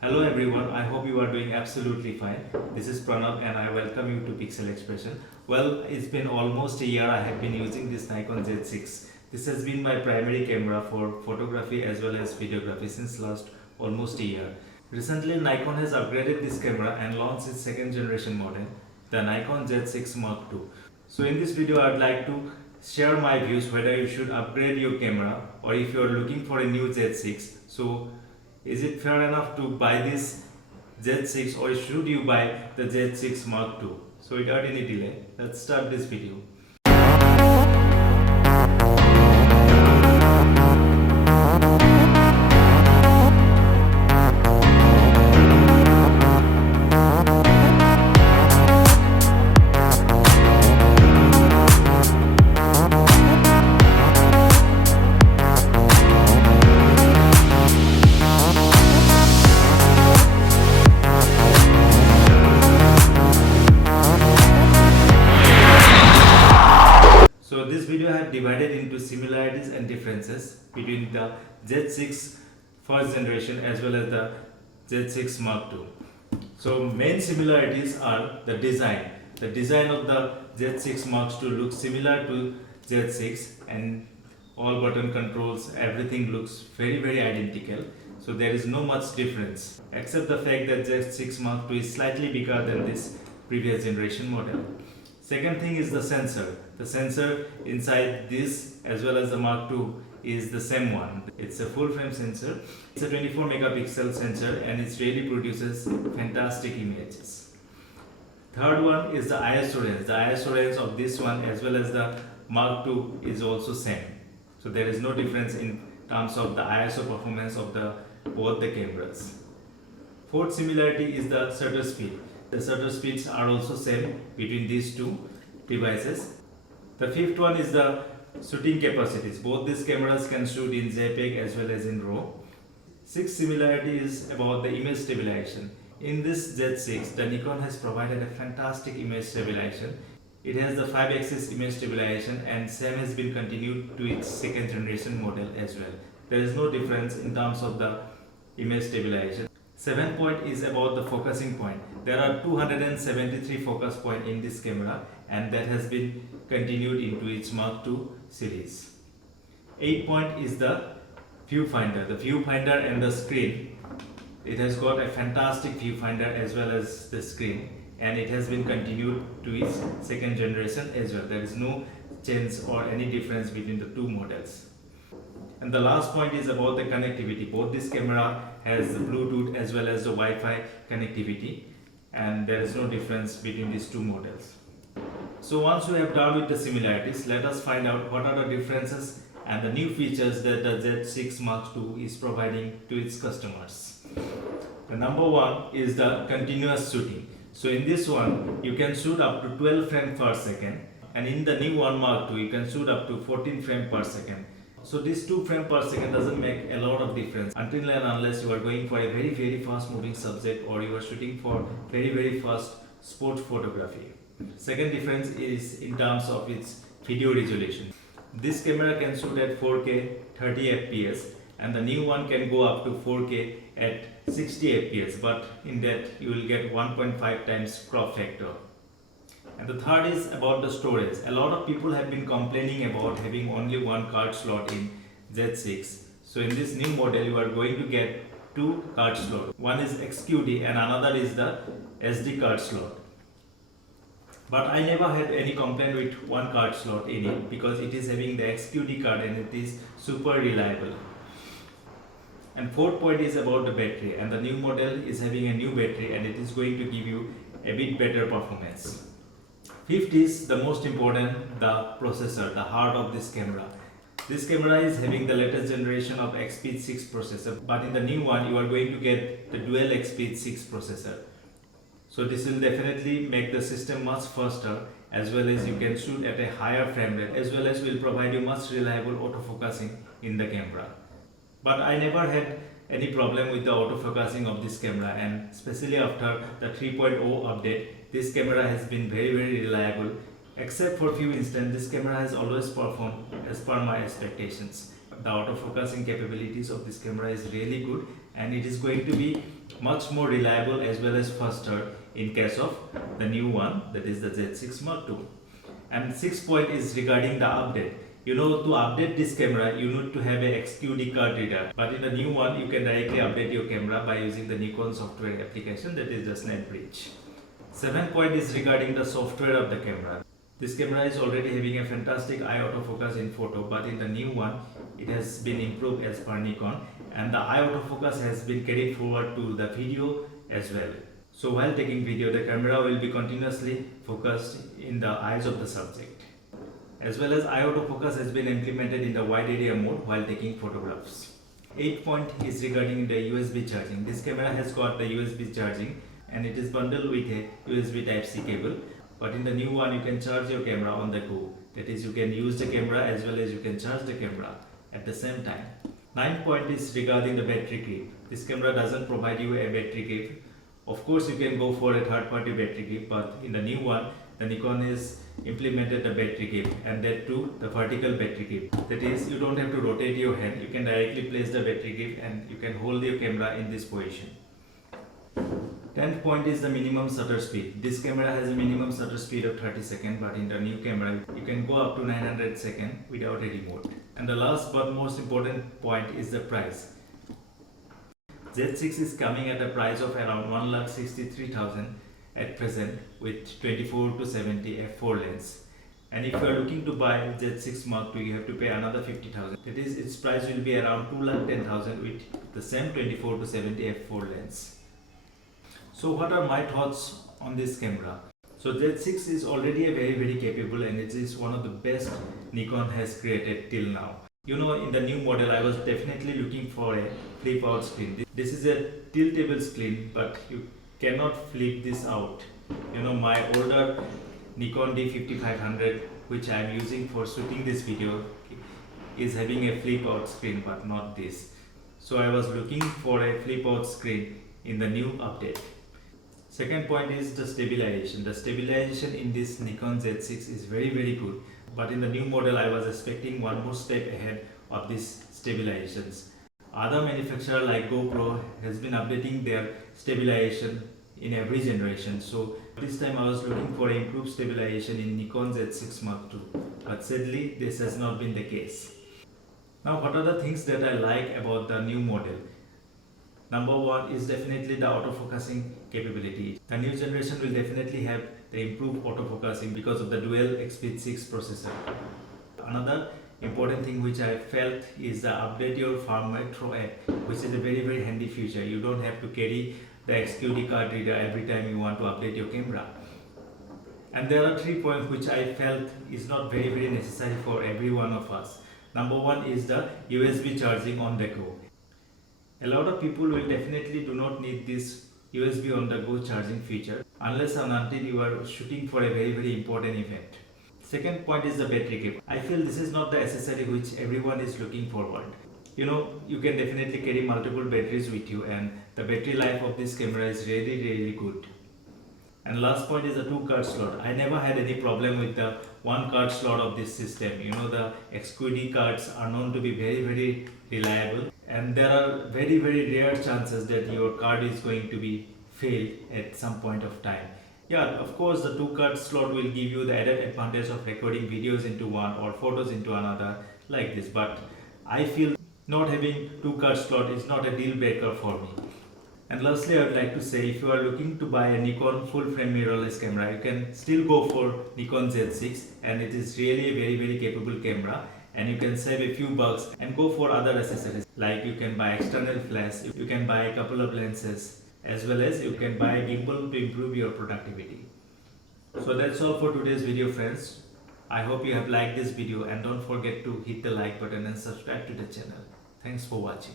Hello everyone, I hope you are doing absolutely fine. This is Pranav and I welcome you to Pixel Expression. Well, it's been almost a year I have been using this Nikon Z6. This has been my primary camera for photography as well as videography since last almost a year. Recently, Nikon has upgraded this camera and launched its second generation model, the Nikon Z6 Mark II. So in this video, I'd like to share my views whether you should upgrade your camera or if you are looking for a new Z6. So is it fair enough to buy this Z6 or should you buy the Z6 Mark II? So without any delay, let's start this video. So this video I have divided into similarities and differences between the Z6 first generation as well as the Z6 Mark II. So main similarities are the design. The design of the Z6 Mark II looks similar to Z6 and all button controls, everything looks very identical. So there is no much difference except the fact that Z6 Mark II is slightly bigger than this previous generation model. Second thing is the sensor. The sensor inside this as well as the Mark II is the same one. It's a full frame sensor. It's a 24 megapixel sensor and it really produces fantastic images. Third one is the ISO range. The ISO range of this one as well as the Mark II is also same. So there is no difference in terms of the ISO performance of both the cameras. Fourth similarity is the shutter speed. The shutter speeds are also same between these two devices. The fifth one is the shooting capacities. Both these cameras can shoot in JPEG as well as in RAW. Sixth similarity is about the image stabilization. In this Z6, the Nikon has provided a fantastic image stabilization. It has the 5-axis image stabilization and same has been continued to its second generation model as well. There is no difference in terms of the image stabilization. Seventh point is about the focusing point. There are 273 focus points in this camera and that has been continued into its Mark II series. 8th point is the viewfinder. The viewfinder and the screen. It has got a fantastic viewfinder as well as the screen and it has been continued to its second generation as well. There is no change or any difference between the two models. And the last point is about the connectivity. Both this camera has the Bluetooth as well as the Wi-Fi connectivity and there is no difference between these two models. So once we have done with the similarities, let us find out what are the differences and the new features that the Z6 Mark II is providing to its customers. The number one is the continuous shooting. So in this one, you can shoot up to 12 frames per second and in the new one Mark II, you can shoot up to 14 frames per second. So this 2 frames per second doesn't make a lot of difference until and unless you are going for a very fast moving subject or you are shooting for very fast sport photography. Second difference is in terms of its video resolution. This camera can shoot at 4K 30 fps and the new one can go up to 4K at 60 fps, but in that you will get 1.5 times crop factor. And the third is about the storage. A lot of people have been complaining about having only one card slot in Z6. So in this new model you are going to get two card slots. One is XQD and another is the SD card slot. But I never had any complaint with one card slot in it because it is having the XQD card and it is super reliable. And fourth point is about the battery, and the new model is having a new battery and it is going to give you a bit better performance. Fifth is the most important, the processor, the heart of this camera. This camera is having the latest generation of XP 6 processor, but in the new one you are going to get the dual XP 6 processor. So this will definitely make the system much faster as well as you can shoot at a higher frame rate as well as will provide you much reliable autofocusing in the camera. But I never had any problem with the autofocusing of this camera, and especially after the 3.0 update, this camera has been very reliable. Except for few instances, this camera has always performed as per my expectations. The autofocusing capabilities of this camera is really good and it is going to be much more reliable as well as faster in case of the new one, that is the Z6 Mark II. And sixth point is regarding the update. You know, to update this camera, you need to have a XQD card reader. But in the new one, you can directly update your camera by using the Nikon software application, that is the SnapBridge. Seventh point is regarding the software of the camera. This camera is already having a fantastic eye autofocus in photo, but in the new one, it has been improved as per Nikon, and the eye autofocus has been carried forward to the video as well. So while taking video, the camera will be continuously focused in the eyes of the subject. As well as eye autofocus has been implemented in the wide area mode while taking photographs. 8th point is regarding the USB charging. This camera has got the USB charging and it is bundled with a USB Type-C cable. But in the new one, you can charge your camera on the go. That is, you can use the camera as well as you can charge the camera at the same time. 9th point is regarding the battery grip. This camera doesn't provide you a battery grip. Of course, you can go for a third-party battery grip, but in the new one, the Nikon has implemented the battery grip, and that too the vertical battery grip. That is, you don't have to rotate your hand. You can directly place the battery grip and you can hold your camera in this position. 10th point is the minimum shutter speed. This camera has a minimum shutter speed of 30 seconds, but in the new camera, you can go up to 900 seconds without a remote. And the last but most important point is the price. Z6 is coming at a price of around 1,63,000 at present with 24-70 f4 lens. And if you are looking to buy Z6 Mark II, you have to pay another 50,000. That is, its price will be around 2,10,000 with the same 24-70 f4 lens. So what are my thoughts on this camera? So Z6 is already a very capable, and it is one of the best Nikon has created till now. You know, in the new model, I was definitely looking for a flip out screen. This is a tiltable screen, but you cannot flip this out. You know, my older Nikon D5500, which I am using for shooting this video, is having a flip out screen, but not this. So I was looking for a flip out screen in the new update. Second point is the stabilization. The stabilization in this Nikon Z6 is very good. But in the new model, I was expecting one more step ahead of these stabilizations. Other manufacturer like GoPro has been updating their stabilization in every generation. So this time I was looking for improved stabilization in Nikon Z6 Mark II. But sadly, this has not been the case. Now, what are the things that I like about the new model? Number one is definitely the autofocusing capability. The new generation will definitely have the improved autofocusing because of the dual XP6 processor. Another important thing which I felt is the update your firmware through app, which is a very handy feature. You don't have to carry the XQD card reader every time you want to update your camera. And there are 3 points which I felt is not very necessary for every one of us. Number one is the USB charging on the go. A lot of people will definitely do not need this USB on the go charging feature unless and until you are shooting for a very important event. Second point is the battery grip. I feel this is not the accessory which everyone is looking forward. You know, you can definitely carry multiple batteries with you, and the battery life of this camera is really good. And last point is the 2 card slot. I never had any problem with the 1 card slot of this system. You know, the XQD cards are known to be very reliable, and there are very rare chances that your card is going to be failed at some point of time. Yeah, of course, the 2 card slot will give you the added advantage of recording videos into one or photos into another like this, but I feel not having 2 card slot is not a deal breaker for me. And lastly, I would like to say, if you are looking to buy a Nikon full frame mirrorless camera, you can still go for Nikon Z6, and it is really a very capable camera, and you can save a few bucks and go for other accessories, like you can buy external flash, you can buy a couple of lenses, as well as you can buy a gimbal to improve your productivity. So that's all for today's video, friends. I hope you have liked this video, and don't forget to hit the like button and subscribe to the channel. Thanks for watching.